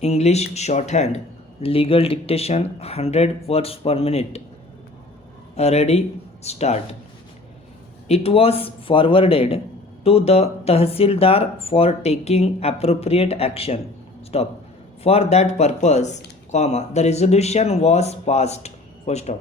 English shorthand, legal dictation 100 words per minute. Ready, start. It was forwarded to the Tahsildar for taking appropriate action. Stop. For that purpose, comma, the resolution was passed. Full stop.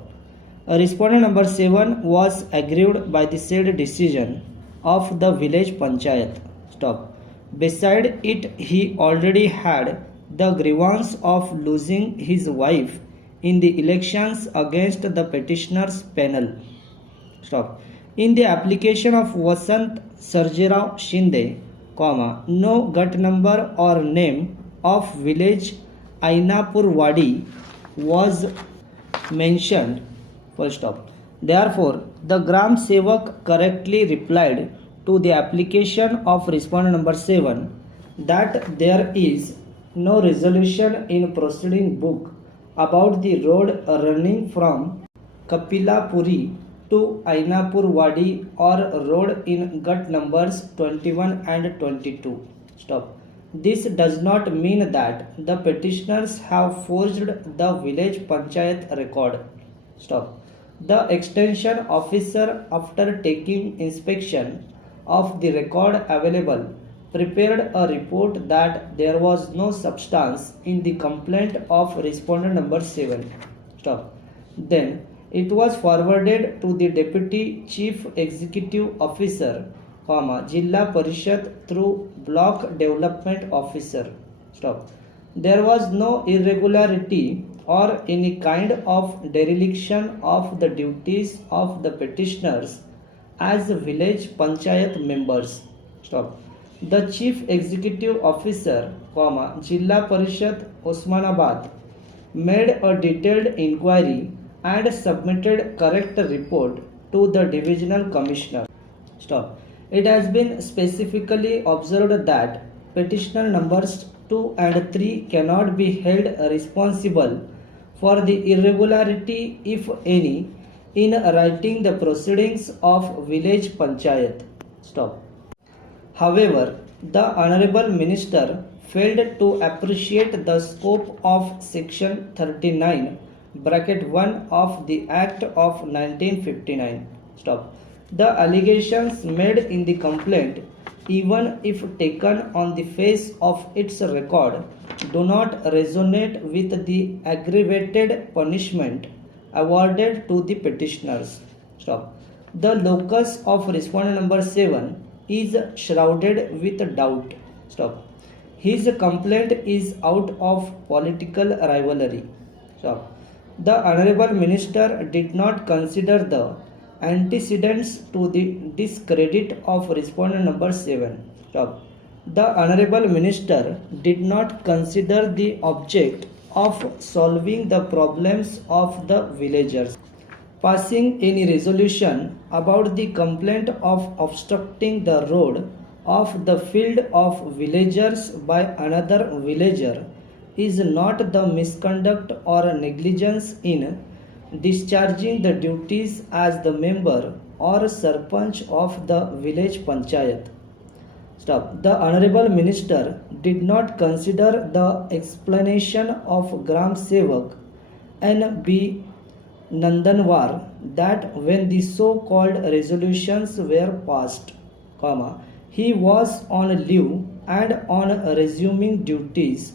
Respondent number 7 was aggrieved by the said decision of the village panchayat. Stop. Beside it, he already had the grievance of losing his wife in the elections against the petitioner's panel. Stop. In the application of Vasant Sarjirao Shinde, comma, no gut number or name of village Ainapur Wadi was mentioned. Full stop. Therefore, the Gram Sevak correctly replied to the application of respondent number 7 that there is no resolution in proceeding book about the road running from Kapilapuri to Ainapur Wadi or road in gut numbers 21 and 22. Stop. This does not mean that the petitioners have forged the village panchayat record. Stop. The extension officer, after taking inspection of the record available, prepared a report that there was no substance in the complaint of respondent number 7. Stop. Then it was forwarded to the Deputy Chief Executive Officer, Jilla Parishad through Block Development Officer. Stop. There was no irregularity or any kind of dereliction of the duties of the petitioners as village panchayat members. Stop. The Chief Executive Officer, Jilla Parishad Osmanabad made a detailed inquiry and submitted correct report to the Divisional Commissioner. Stop. It has been specifically observed that petitioner numbers 2 and 3 cannot be held responsible for the irregularity, if any, in writing the proceedings of village panchayat. Stop. However, the Honorable Minister failed to appreciate the scope of Section 39 bracket 1 of the Act of 1959. Stop. The allegations made in the complaint, even if taken on the face of its record, do not resonate with the aggravated punishment awarded to the petitioners. Stop. The locus of respondent number 7 is shrouded with doubt. Stop. His complaint is out of political rivalry. Stop. The Honorable Minister did not consider the antecedents to the discredit of respondent number 7. Stop. The Honorable Minister did not consider the object of solving the problems of the villagers, passing any resolution about the complaint of obstructing the road of the field of villagers by another villager is not the misconduct or negligence in discharging the duties as the member or sarpanch of the village panchayat. Stop. The Honorable Minister did not consider the explanation of Gram Sevak N.B. Nandanwar that when the so-called resolutions were passed, he was on leave and on resuming duties,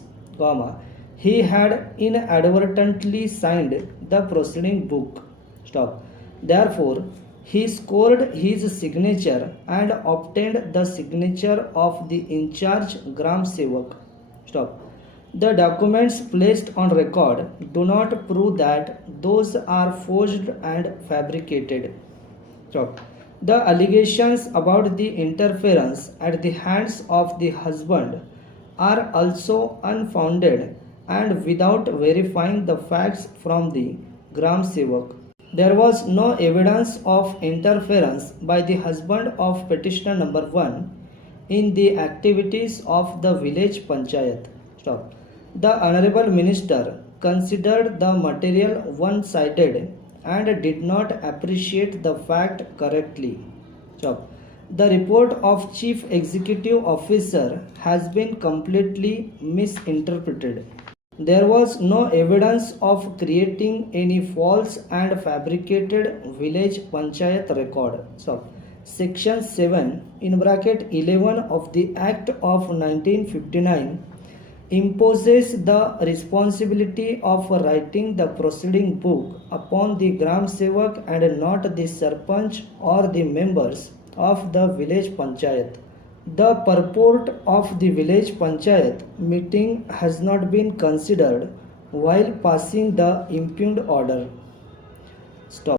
he had inadvertently signed the proceeding book. Stop. Therefore, he scored his signature and obtained the signature of the in charge Gram Sevak. Stop. The documents placed on record do not prove that those are forged and fabricated. Stop. The allegations about the interference at the hands of the husband are also unfounded and without verifying the facts from the Gram Sevak. There was no evidence of interference by the husband of petitioner number 1 in the activities of the village panchayat. Stop. The Honorable Minister considered the material one-sided and did not appreciate the fact correctly. Stop. The report of Chief Executive Officer has been completely misinterpreted. There was no evidence of creating any false and fabricated village panchayat record. So, Section 7 in bracket 11 of the Act of 1959 imposes the responsibility of writing the proceeding book upon the Gram Sevak and not the Sarpanch or the members of the village panchayat. The purport of the village panchayat meeting has not been considered while passing the impugned order. Stop.